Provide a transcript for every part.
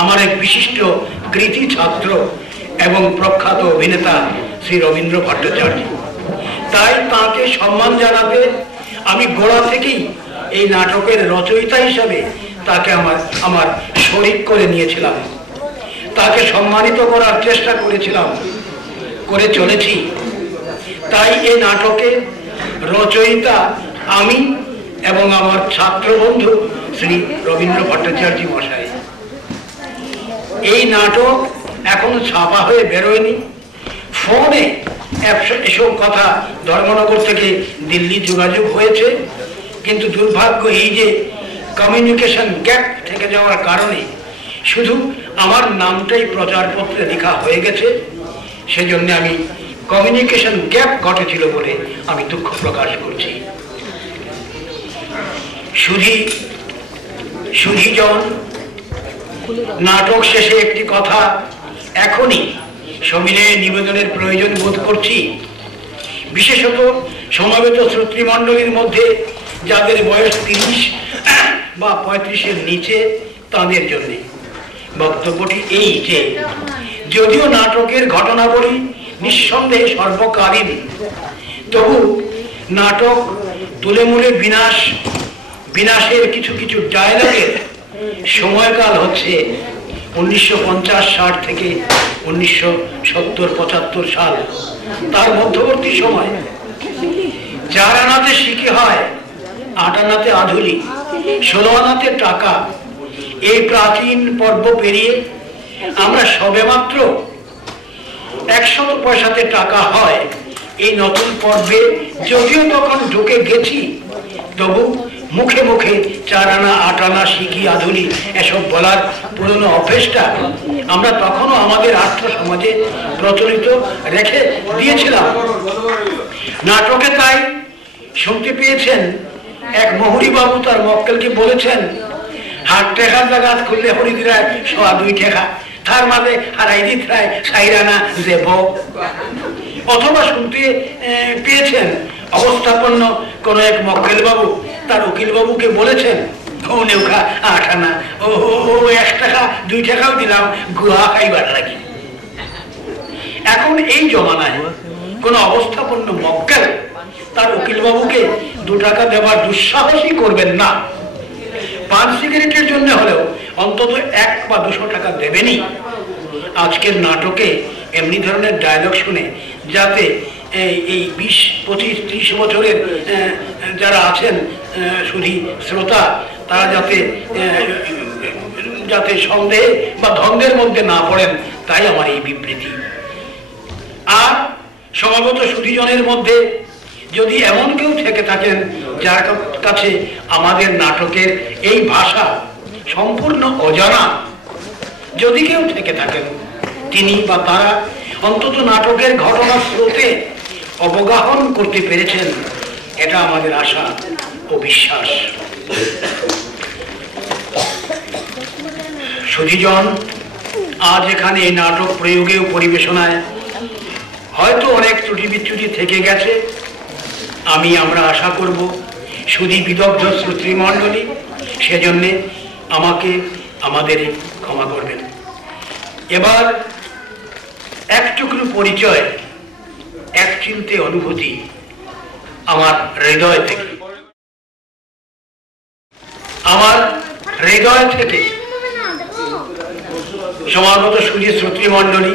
আমার এক বিশিষ্ট কৃতি ছাত্র এবং প্রখ্যাত অভিনেতা শ্রী রবীন্দ্র ভট্টাচার্য। তাই তাকে সম্মান জানাতে আমি গোড়া থেকেই এই নাটকের রচয়িতা হিসাবে তাকে আমার শরিক করে নিয়েছিলাম। তাকে সম্মানিত করার চেষ্টা করেছিলাম, করে চলেছি। তাই এই নাটকের রচয়িতা আমি এবং আমার ছাত্র বন্ধু শ্রী রবীন্দ্র ভট্টাচার্য মশাই। এই নাটক এখনো ছাপা হয়ে বেরোয়নি। ফোনে এসব কথা ধর্মনগর থেকে দিল্লি যোগাযোগ হয়েছে, কিন্তু দুর্ভাগ্য এই যে কমিউনিকেশন গ্যাপ থেকে যাওয়ার কারণে শুধু আমার নামটাই প্রচারপত্রে লেখা হয়ে গেছে। সেজন্য আমি কমিউনিকেশন গ্যাপ ঘটেছিল বলে আমি দুঃখ প্রকাশ করছি। সুধীজন, নাটক শেষে একটি কথা এখনই সবিনয়ে নিবেদনের প্রয়োজন বোধ করছি, বিশেষত সমাবেত শ্রোতৃমণ্ডলীর মধ্যে যাদের বয়স 30 বা 35-এর নিচে, তাদের জন্য বক্তব্যটি এই যে, যদিও নাটকের ঘটনাবলী নিঃসন্দেহে সর্বকালীন, তবু নাটক তুলেমুলে বিনাশের কিছু কিছু ডায়লগের সময়কাল হচ্ছে 1950-60 থেকে 1970-75 সাল। তার মধ্যবর্তী সময় 4 আনাতে শিখে হয়, 8 আনাতে আধুলি, 16 আনাতে টাকা, এই প্রাচীন পর্ব পেরিয়ে আমরা সবেমাত্র 100 পয়সাতে টাকা হয় এই নতুন পর্বে যদিও তখন ঢুকে গেছি, তবু মুখে মুখে 4 আনা 8 আনা শিখি আধুলি এসব বলার পুরনো অভ্যেসটা আমরা তখনও আমাদের আর্থ সমাজে প্রচলিত রেখে দিয়েছিলাম। নাটকে তাই শুনতে পেয়েছেন এক মহুরী বাবু তার মক্কেলকে বলেছেন, 8 টাকার জায়গা খুললে হরিদিরায় 2.25 টাকা, তার মাঝে হারাই দিতে হয় 4 আনা দেব। অথবা শুনতে পেয়েছেন অবস্থাপন্ন কোন এক মক্কেল বাবু তার উকিল বাবুকে বলেছেন, ও নেউখা 8 আনা, ও 1 টাকা 2 টাকাও দিলাম গুহা খাইবার লাগি। এখন এই জমানায় কোন অবস্থাপন্ন মক্কেল তার উকিল বাবুকে 2 টাকা দেওয়ার দুঃসাহসই করবেন না। পান সিগারেটের জন্য হলেও অন্তত 1 বা 200 টাকা দেবেনই। আজকের নাটকে এমনি ধরনের ডায়লগ শুনে যাতে এই 20, 25, 30 বছরের যারা আছেন শুধু শ্রোতা, তারা যাতে সন্দেহে বা দ্বন্দ্বের মধ্যে না পড়েন, তাই আমার এই বিবৃতি। আর সমাগত সুধীজনের মধ্যে যদি এমন কেউ থেকে থাকেন যার কাছে আমাদের নাটকের এই ভাষা সম্পূর্ণ অজানা, যদি কেউ থেকে থাকেন, তিনি বা তারা অন্তত নাটকের ঘটনা স্রোতে অবগাহন করতে পেরেছেন, এটা আমাদের আশা ও বিশ্বাস। সুধীজন, আজ এখানে এই নাটক প্রয়োগে ও পরিবেশনায় হয়তো অনেক ত্রুটি বিচ্যুতি থেকে গেছে। আমরা আশা করব শুধু বিদগ্ধ শ্রোতৃমণ্ডলী সেজন্যে আমাদের ক্ষমা করবেন। এবার এক টুকরো পরিচয়, এক চিলতে অনুভূতি আমার হৃদয় থেকে সমাগত সুধী শ্রোতৃমণ্ডলী,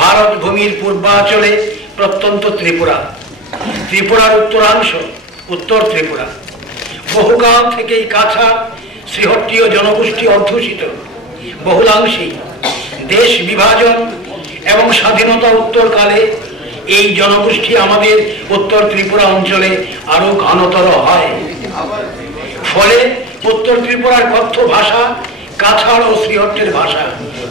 ভারত ভূমির পূর্বাঞ্চলে প্রত্যন্ত ত্রিপুরার উত্তরাংশ, উত্তর ত্রিপুরা, বহুকাল থেকেই কাছা শ্রীহট্টীয় জনগোষ্ঠী অধ্যুষিত। বহুলাংশেই দেশ বিভাজন এবং স্বাধীনতা উত্তরকালে এই জনগোষ্ঠী আমাদের উত্তর ত্রিপুরা অঞ্চলে আরো ঘনতর হয়। ফলে উত্তর ত্রিপুরার কথ্য ভাষা কাছাড় ও শ্রীহট্টের ভাষা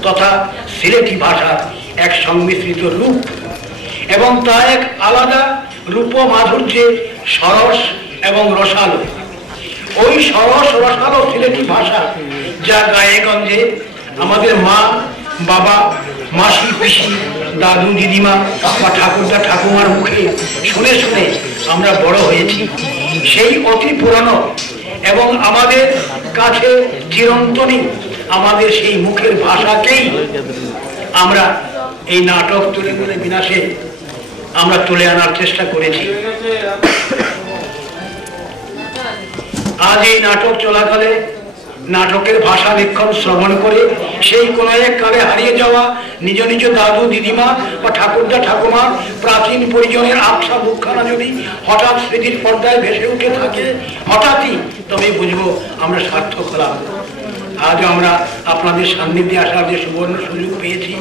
তথা সিলেটি ভাষার এক সংমিশ্রিত রূপ, এবং তা এক আলাদা রূপ মাধুর্যে সরস এবং রসালো। ওই সরস রসালো সিলেটি ভাষা যা গায়ে গঞ্জে আমাদের মা বাবা, মাসি পিসি, দাদু দিদিমা বা ঠাকুরদা ঠাকুমার মুখে শুনে শুনে আমরা বড় হয়েছি, সেই অতি পুরানো এবং আমাদের কাছে চিরন্তনী আমাদের সেই মুখের ভাষাকেই আমরা এই নাটক তৃণমূলের বিনাশে আমরা তুলে আনার চেষ্টা করেছি। আজ এই নাটক চলাকালে নাটকের ভাষা নিক্ষণ শ্রবণ করে সেই কোন এক কালে হারিয়ে যাওয়া নিজ নিজ দাদু দিদিমা বা ঠাকুরদা ঠাকুমা প্রাচীন পরিজনের আবসা মুখখানা যদি হঠাৎ স্মৃতির পর্দায় ভেসে উঠে থাকে হঠাৎই, তবে বুঝবো আমরা সার্থক হলাম। আজ আমরা আপনাদের সান্নিধ্যে আসার যে সুবর্ণ সুযোগ পেয়েছি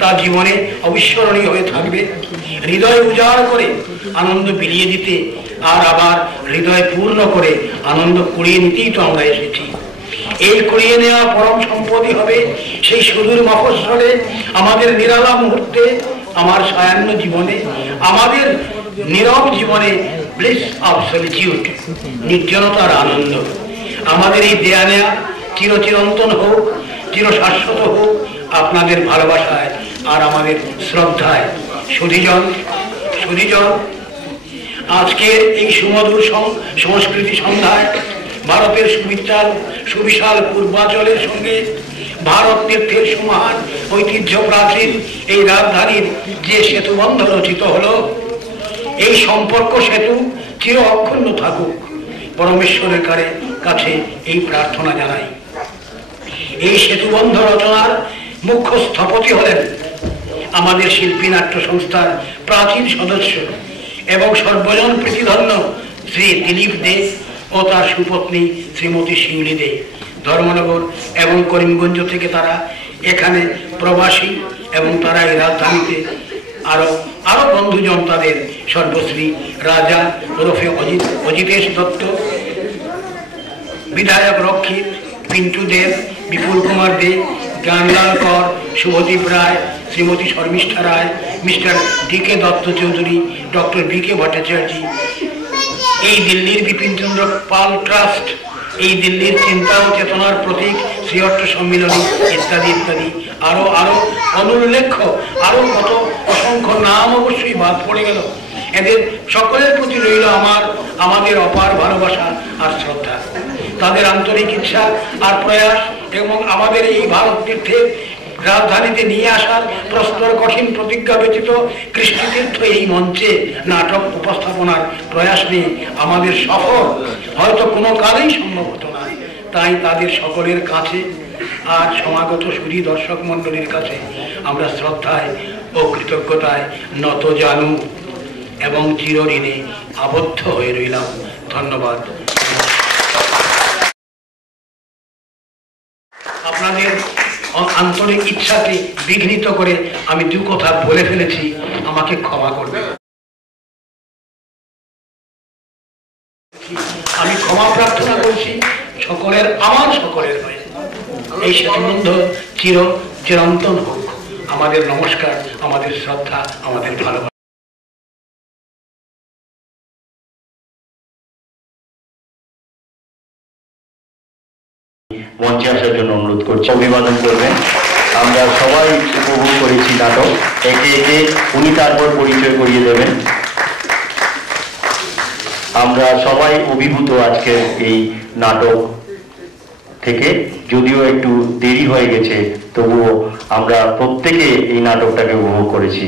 তা জীবনে অবিস্মরণীয় হয়ে থাকবে। হৃদয় উজাড় করে আনন্দ বিলিয়ে দিতে আর আবার হৃদয় পূর্ণ করে আনন্দ কুড়িয়ে নিতেই তো আমরা এসেছি। এই কুড়িয়ে নেওয়া পরম সম্পদই হবে সেই সুদূর মফস্বলে আমাদের নিরালা মুহূর্তে, আমার সায়ান্ন জীবনে, আমাদের নীরব জীবনে ব্লিস অফ সলিটিউড, নির্জনতার আনন্দ। আমাদের এই দেয়া নেয়া চিরচিরন্তন হোক, চিরশাশ্বত হোক আপনাদের ভালোবাসায় আর আমাদের শ্রদ্ধায়। সুধীজন, আজকের এই সুমধুর সংস্কৃতি সন্ধ্যায় ভারতের সুবিশাল পূর্বাঞ্চলের সঙ্গে ভারত তীর্থের সমান ঐতিহ্য প্রাচীন এই রাজধানীর যে সেতুবন্ধ রচিত হলো, এই সম্পর্ক সেতু চির অক্ষুণ্ণ থাকুক। পরমেশ্বরের কাছে এই প্রার্থনা জানাই। এই সেতুবন্ধ রচনার মুখ্য স্থপতি হলেন আমাদের শিল্পী নাট্য সংস্থার প্রাচীন সদস্য এবং সর্বজন প্রীতিধন্য শ্রী দিলীপ দে ও তার সুপত্নী শ্রীমতী শিউলি দে। ধর্মনগর এবং করিমগঞ্জ থেকে তারা এখানে প্রবাসী এবং তারা এই রাজধানীতে আরো বন্ধুজন তাদের সর্বশ্রী রাজা ওরফে অজিতেশ দত্ত, বিধায়ক রক্ষিত, পিন্টু দেব, বিপুল Kumar De, Gyanlal Kar, Subhadeep Roy, Shrimati Sharmistha Roy, Mr DK. Dutta Chowdhury, doctor BK. Bhattacharya, এই দিল্লির বিপিনচন্দ্র পাল ট্রাস্ট, এই দিল্লির চিন্তা ও চেতনার প্রতীক শ্রীহট্ট সম্মিলনী ইত্যাদি ইত্যাদি আরো অনুল্লেখ্য আরো কত অসংখ্য নাম অবশ্যই বাদ পড়ে গেল। এদের সকলের প্রতি রইল আমাদের অপার ভালোবাসা আর শ্রদ্ধা। তাদের আন্তরিক ইচ্ছা আর প্রয়াস এবং আমাদের এই ভারত তীর্থের রাজধানীতে নিয়ে আসার প্রস্তর কঠিন প্রতিজ্ঞা ব্যতীত কৃষ্ণতীর্থ এই মঞ্চে নাটক উপস্থাপনার প্রয়াস নিয়ে আমাদের সফল হয়তো কোনো কালেই সম্ভব হতো না। তাই তাদের সকলের কাছে আর সমাগত সুধী দর্শক মণ্ডলীর কাছে আমরা শ্রদ্ধায় ও কৃতজ্ঞতায় নত জানু এবং চিরঋণে আবদ্ধ হয়ে রইলাম। ধন্যবাদ। আপনাদের আন্তরিক ইচ্ছাকে বিঘ্নিত করে আমি দু কথা বলে ফেলেছি, আমাকে ক্ষমা করবে। আমি ক্ষমা প্রার্থনা করছি আমার সকলের হয়ে। এই সেতুবন্ধ চিরন্তন হোক। আমাদের নমস্কার, আমাদের শ্রদ্ধা, আমাদের ভালোবাসা। মঞ্চে আসার জন্য অনুরোধ করছি, অভিবাদন করবেন। আমরা সবাই উপভোগ করেছি নাটক, একে একে উনি তারপর পরিচয় করিয়ে দেবেন। আমরা সবাই অভিভূত আজকে এই নাটক থেকে, যদিও একটু দেরি হয়ে গেছে তবুও আমরা প্রত্যেকে এই নাটকটাকে উপভোগ করেছি।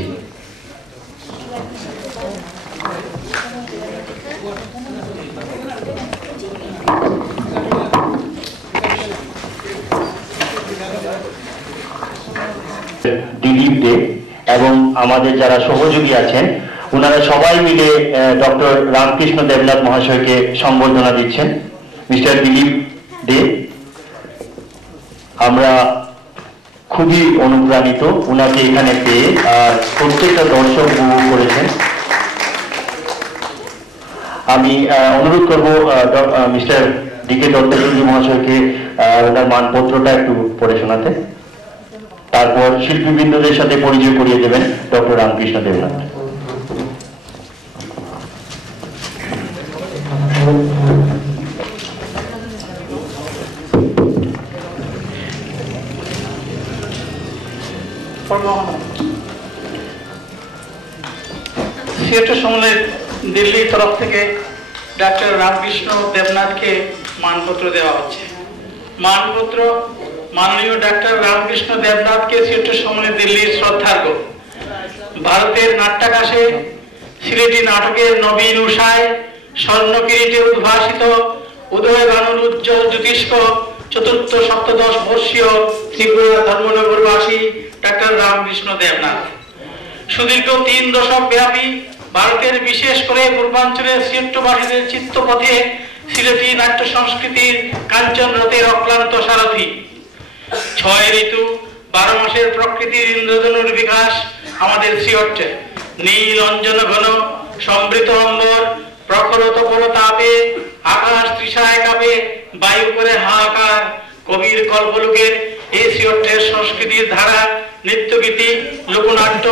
দিলীপ দে এবং আমাদের যারা সহযোগী আছেন ওনারা সবাই মিলে ডক্টর রামকৃষ্ণ দেবনাথ মহাশয়কে সম্বর্ধনা দিচ্ছেন। মিস্টার দিলীপ দে, আমরা খুবই অনুপ্রাণিত ওনাকে এখানে পেয়ে, আর প্রত্যেকটা দর্শক উপভোগ করেছেন। আমি অনুরোধ করবো মিস্টার ডি.কে. দত্ত মহাশয়কে ওনার মানপত্রটা একটু পড়ে শোনাতে, তারপর শিল্পীবৃন্দদের সাথে পরিচয় করিয়ে দেবেন ডক্টর রামকৃষ্ণ দেবনাথ। থিয়েটার সম্মেলনের দিল্লির তরফ থেকে ডক্টর রামকৃষ্ণ দেবনাথকে মানপত্র দেওয়া হচ্ছে। মানপত্র মাননীয় ডাক্তার রামকৃষ্ণ দেবনাথকে সিলেটের সম্মানে দিল্লির শ্রদ্ধার্ঘ্য। ভারতের নাট্যাকাশে সিলেটি নাটকের নবীন উষায় স্বর্ণ কিরীটে উদ্ভাসিত উদয় ভানুর উজ্জ্বল জ্যোতিষ্ক চতুর্থ সপ্তদশ বর্ষীয় ত্রিপুরা ধর্মনগরবাসী ডাক্তার রামকৃষ্ণ দেবনাথ। সুদীর্ঘ 3 দশক ব্যাপী ভারতের বিশেষ করে পূর্বাঞ্চলের সিলেটবাসীদের চিত্তপথে সিলেটি নাট্য সংস্কৃতির কাঞ্চন রথের অক্লান্ত সারথি। 6 ঋতু 12 মাসের প্রকৃতির ইন্দ্রধনুর বিকাশ আমাদের সিলেটে। নীল অঞ্জন ঘন সমৃত অম্বর প্রখর তপন তাপে আকাশ তৃষায় কাঁপে বায়ু করে হাহাকার। কবির কল্পলোকের এই সিলেটের সংস্কৃতির ধারা নৃত্যগীতি লোকনাট্য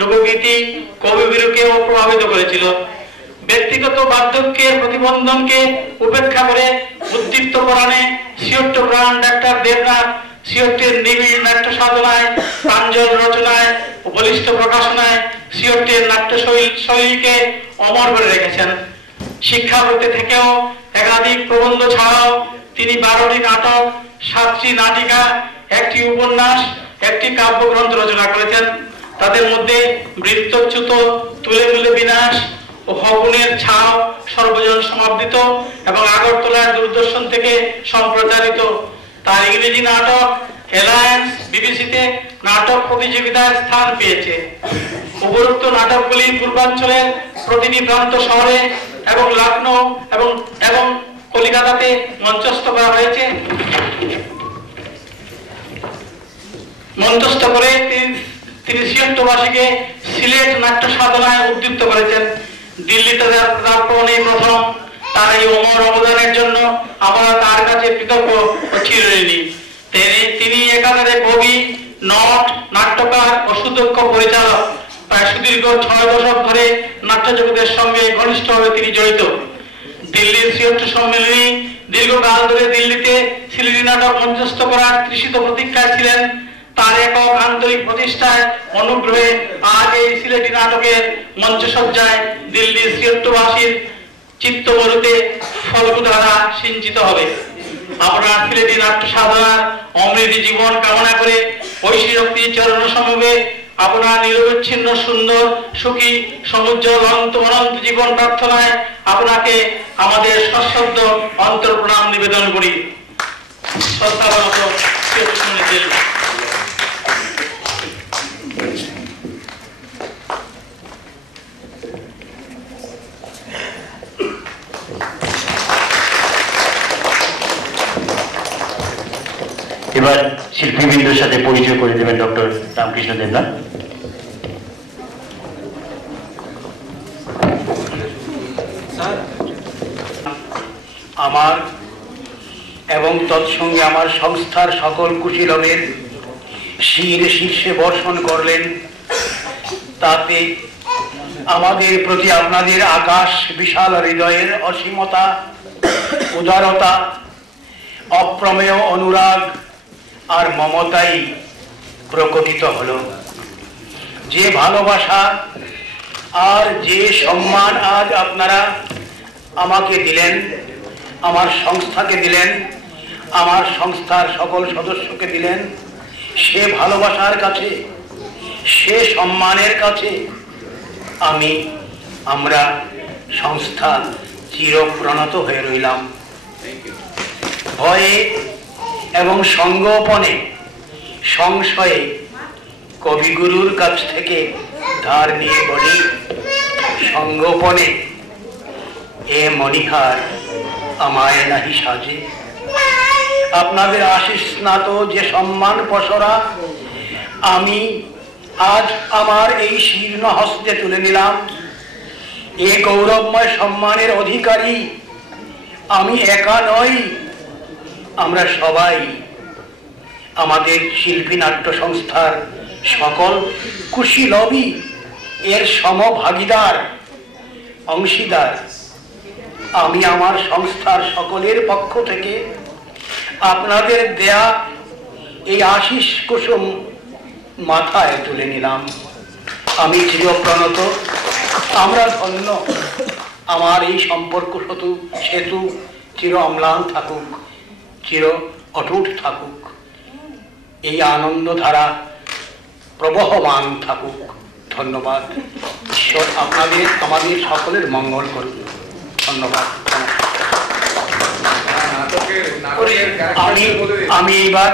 লোকগীতি কবিবীরকেও প্রভাবিত করেছিল। ব্যক্তিগত বার্ধক্যের প্রতিবন্ধনকে উপেক্ষা করে উদ্দীপ্ত পরাণে সিলেট প্রাণ ডাক্তার দেবনাথ সিলেটের নিবিড় নাট্য সাধনায় প্রাঞ্জল রচনায় ও বলিষ্ঠ প্রকাশনায় সিলেটের নাট্য শৈলীকে অমর করে রেখেছেন। শিক্ষা হতে থেকেও একাধিক প্রবন্ধ ছাড়াও তিনি 12টি নাটক 7টি নাটিকা 1টি উপন্যাস 1টি কাব্যগ্রন্থ রচনা করেছেন। তাদের মধ্যে বৃত্তচ্যুত তুলে তুলে বিনাশ ও হগুনের ছাও সর্বজন সমাবৃত এবং আগরতলার দূরদর্শন থেকে সম্প্রচারিত। তার ইংরেজি নাটক অ্যালায়েন্স বিবিসিতে নাটক প্রতিযোগিতায় স্থান পেয়েছে। উপরোক্ত নাটকগুলি পূর্বাঞ্চলের প্রতিটি প্রান্ত শহরে এবং লখনৌ এবং কলিকাতাতে মঞ্চস্থ করা হয়েছে। মঞ্চস্থ করে তিনি সিলেটবাসীকে সিলেট নাট্য সাধনায় উদ্দীপ্ত করেছেন। দিল্লিতে তার প্রথম তার এই অমর অবদানের জন্য আমরা তার কাছে কৃতজ্ঞ ও চিরঋণী। তিনি একাধারে কবি, নট, নাট্যকার ও সুদক্ষ পরিচালক। প্রায় সুদীর্ঘ 6 দশক ধরে নাট্য জগতের সঙ্গে ঘনিষ্ঠভাবে তিনি জড়িত। দিল্লির সিলেট সম্মেলনী দীর্ঘকাল ধরে দিল্লিতে সিলেটি নাটক মঞ্চস্থ করার তৃষিত প্রতীক্ষায় ছিলেন। তার একক আন্তরিক প্রতিষ্ঠায় অনুগ্রহে আজ এই সিলেটি নাটকের মঞ্চসজ্জায় দিল্লির সিলেটবাসীর চিত্তমরুতে ফলকুধারা সিঞ্চিত হবে। আপনার সিলেটি নাট্য সাধনার অমৃত জীবন কামনা করে ঐশী শক্তি চরণ সমবে আপনার নিরবচ্ছিন্ন সুন্দর সুখী সমুজ্জ্বল অনন্ত জীবন প্রার্থনায় আপনাকে আমাদের সশ্রদ্ধ অন্তর প্রণাম নিবেদন করি। শ্রদ্ধাবনত এবার শিল্পীবৃন্দের সাথে পরিচয় করে দেবেন ডক্টর রামকৃষ্ণ দেবনাথ। আমার এবং তৎসঙ্গে আমার সংস্থার সকল কুশীলবের শীর্ষে বর্ষণ করলেন। তাতে আমাদের প্রতি আপনাদের আকাশ বিশাল হৃদয়ের অসীমতা উদারতা অপ্রমেয় অনুরাগ আর মমতাই প্রকটিত হলো। যে ভালোবাসা আর যে সম্মান আজ আপনারা আমাকে দিলেন, আমার সংস্থাকে দিলেন, আমার সংস্থার সকল সদস্যকে দিলেন, সে ভালোবাসার কাছে সে সম্মানের কাছে আমরা সংস্থা চিরপ্রণত হয়ে রইলাম। ভয়ে এবং সঙ্গোপনে সংশয়ে কবিগুরুর কাছ থেকে ধার নিয়ে বলি, সঙ্গোপনে এ মণিহার আমায় নাহি সাজে। আপনাদের আশিস স্নাত যে সম্মান পসরা আমি আজ আমার এই শীর্ণ হস্তে তুলে নিলাম। এ গৌরবময় সম্মানের অধিকারী আমি একা নই, আমরা সবাই আমাদের শিল্পী নাট্য সংস্থার সকল কুশীলবী এর সমভাগীদার অংশীদার। আমি আমার সংস্থার সকলের পক্ষ থেকে আপনাদের দেয়া এই আশিস কুসুম মাথায় তুলে নিলাম। আমি চিরপ্রণত, আমরা ধন্য। আমার এই সম্পর্ক সেতু চির অম্লান থাকুক, চির অটুট থাকুক। এই আনন্দধারা প্রবহমান থাকুক। ধন্যবাদ। ঈশ্বর আপনাদের আমাদের সকলের মঙ্গল করুন। ধন্যবাদ। আমি এইবার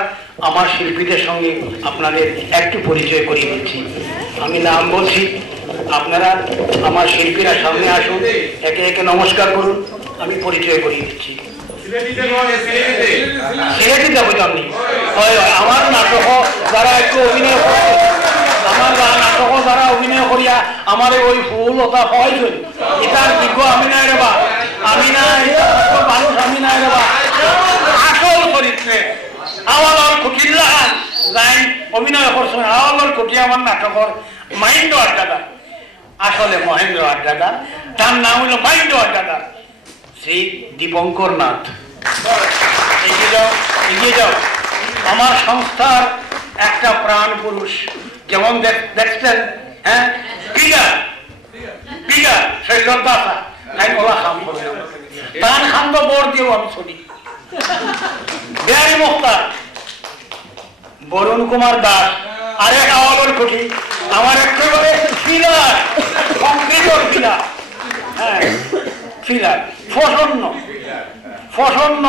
আমার শিল্পীদের সঙ্গে আপনাদের একটু পরিচয় করিয়ে দিচ্ছি। আমি নাম বলছি, আপনারা আমার শিল্পীরা সামনে আসুন, একে একে নমস্কার করুন। আমি পরিচয় করিয়ে দিচ্ছি। সিলেটিতে বুঝলাম নি, আমার নাটক যারা একটু অভিনয় করছে, আমার নাটক যারা অভিনয় করিয়া আমার ওই ফুল ওটা পাইছেন, এটার দিগ্য আমি নাই রেবা, আমি নাই মানুষ, আমি নাই রেবা। আসল চরিত্রে আওয়ালর কুটিল্লা লাইন অভিনয় করছেন, আওয়ালর কুটি আমার নাটকর মাইন্ড আড্ডাদার, আসলে মহেন্দ্র আড্ডাদার, তার নাম হলো মাইন্ড আড্ডাদার শ্রী দীপঙ্কর নাথ। এগিয়ে যাও, এগিয়ে যাও। আমার সংস্থার একটা প্রাণ পুরুষ, যেমন দেখছেন, হ্যাঁ, পিগা পিগা শৈলর দাসা তাই ওলা খাম করে তান খান তো বড় দিয়েও আমি শুনি। বিহারি মুক্তার, বরুণ কুমার দাস, আরেক আওয়ালের কুঠি, আমার একেবারে ফিলার, কংক্রিটর ফিলার, হ্যাঁ ফিলার, প্রসন্ন প্রসন্ন,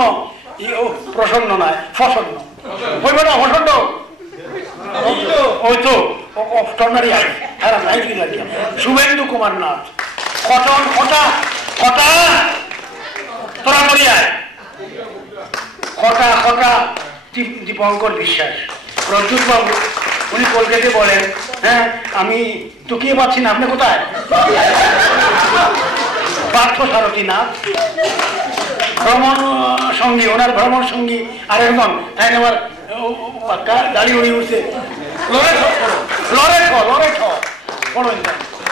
প্রসন্ন নয় ফসন্ন, বলবো না প্রসন্ন, ওই তো অফটনারি আই, হ্যাঁ নাই ফিলার। শুভেন্দু কুমার নাথ, কটন খটা খটা তোরা মরি আয়, খটা খটা দীপঙ্কর বিশ্বাস। প্রদ্যুৎ বাবু, উনি কলকাতায় বলেন, হ্যাঁ আমি টুকিয়ে পাচ্ছি না, আপনি কোথায়? পার্থ সারথী নাথ, ভ্রমণ সঙ্গী, ওনার ভ্রমণ সঙ্গী আর একজন, তাই আমার গাড়ি উড়ি উঠছে,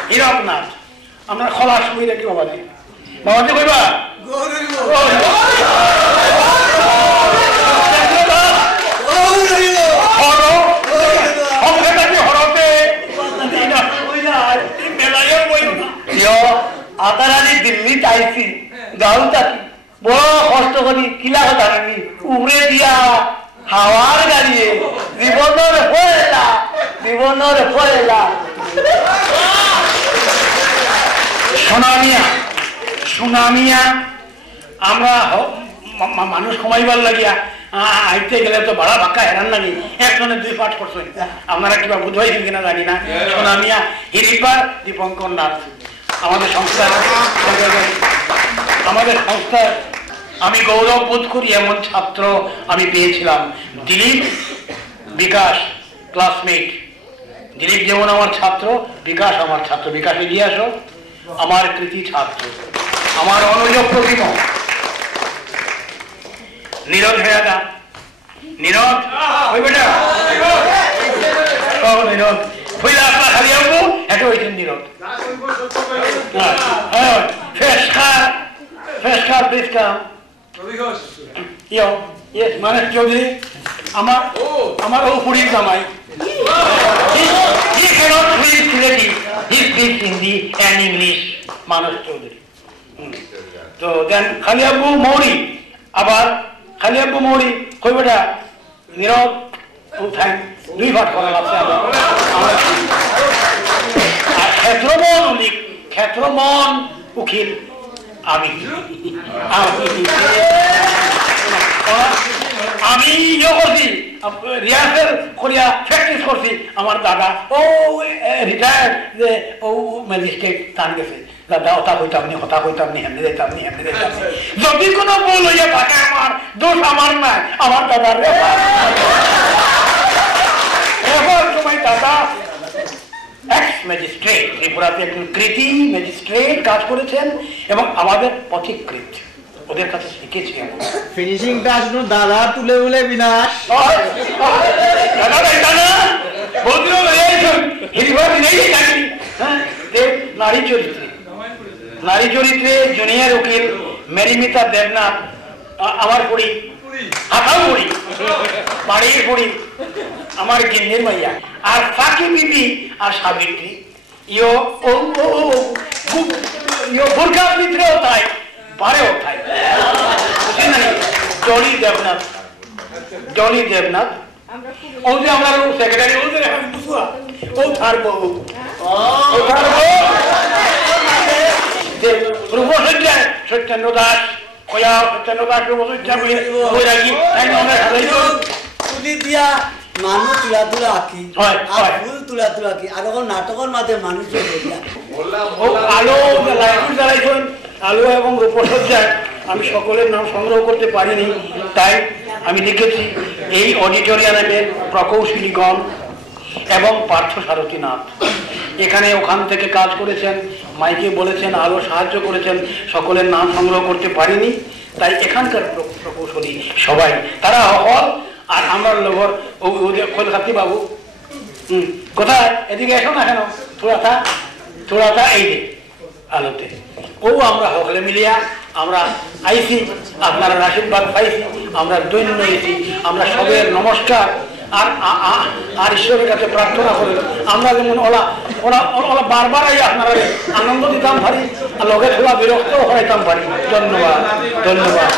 হীরক নাথ। আমরা খলাস হয়ে রাখি বাবাজি, বাবাজি কইবা আতারানি দিল্লি চাইছি গাঁও থাকি বড় কষ্ট করি, কিলা কথা নাকি উড়ে দিয়া হাওয়ার গাড়িয়ে জীবনের ফয়লা, জীবনের ফয়লা। সোনামিয়া, সোনামিয়া আমরা মানুষ কমাইবার লাগিয়া আইতে গেলে তো ভাড়া ভাক্কা হেরান নাকি একজনে 2 পাঠ করছেন, আপনারা কিবা বুঝাইছেন কিনা জানি না। সোনামিয়া, হিরিপার, দীপঙ্কর নাথ। আমাদের সংস্থার আমি গৌরব বোধ করি এমন ছাত্র আমি পেয়েছিলাম। দিলীপ, বিকাশ ক্লাসমেট, দিলীপ যেমন আমার ছাত্র, বিকাশ আমার ছাত্র। বিকাশ এগিয়ে আসো, আমার কৃতি ছাত্র, আমার অনুজ প্রতিম। নীরদ ভেড়াদা, নীরদ ওই বেটা নীরদ হইলে আপনার খালি যাবো এটা হয়েছেন নীরদ। মানস চৌধুরী আমার ও পুরীর জামাই। He cannot speak Sileti. He speaks Hindi and English. মানস চৌধুরী। তো দেন খালি আব্বু মৌরি, আবার খালি আব্বু মৌরি কই বেটা নীরব 2 পাঠ করা লাগছে। আর ক্ষেত্রমন উনি, ক্ষেত্রমন উকিল আমি আমি ইয়ে করছি, রিহার্সেল করিয়া প্র্যাকটিস করছি। আমার দাদা ও রিটায়ার্ড যে ও ম্যাজিস্ট্রেট টান গেছে, দাদা হতা কইতাম নি, হতা কইতাম নি, হেমনে দিতাম নি, হেমনে দিতাম নি। যদি কোনো ভুল হইয়া থাকে আমার দোষ আমার নাই, আমার দাদার তোমার দাদা এক্স ম্যাজিস্ট্রেট, ত্রিপুরাতে একজন কৃতি ম্যাজিস্ট্রেট কাজ করেছেন এবং আমাদের পথিকৃত, ওদের কাছে শিখেছি। ফিনিশিং টাচ দাদা তুলে তুলে বিনাশ। নারী চরিত্রে, নারী চরিত্রে জুনিয়র উকিল মেরিমিতা দেবনাথ আমার পড়ি, হাতাও পড়ি, বাড়ির পড়ি, আমার গিন্নির মাইয়া। আর ফাঁকি বিবি আর সাবিত্রী ইয়ো বোরখার ভিতরেও তাই, বারেও তাই। জলি দেবনাথ, জলি দেবনাথ ও যে আমরা সেক্রেটারি বলতে আমি বুঝবা ও থাকবো রূপসজ্জা সত্যান্ন দাস কয়া সত্যান্ন দাস রূপসজ্জা বৈরাগী তুলি দিয়া মানুষ তুলা তুলা আঁকি হয়, আর হয়। ফুল তুলা তুলা আঁকি আর এখন নাটকের মাঝে মানুষ আলো লাইট জ্বালাইছেন আলো এবং রূপসজ্জায় আমি সকলের নাম সংগ্রহ করতে পারিনি, তাই আমি লিখেছি এই অডিটোরিয়ামের প্রকৌশলীগণ এবং পার্থসারথী নাথ এখানে ওখান থেকে কাজ করেছেন, মাইকে বলেছেন, আলো সাহায্য করেছেন, সকলের নাম সংগ্রহ করতে পারিনি, তাই এখানকার প্রকৌশলী সবাই তারা হল আর আমার লগর কলকাতি বাবু কোথায় এদিকে এসো না কেন থোড়া থা এই যে আলোতে ও আমরা সকলে মিলিয়া আমরা আইসি আপনারা আশীর্বাদ পাইছি, আমরা দৈন্য এসি, আমরা সবের নমস্কার আর আর ঈশ্বরের কাছে প্রার্থনা করি আমরা যেমন ওলা ওরা ওলা বারবার আই আপনারা আনন্দ দিতাম পারি আর লগে থোড়া বিরক্ত হইতাম পারি। ধন্যবাদ ধন্যবাদ।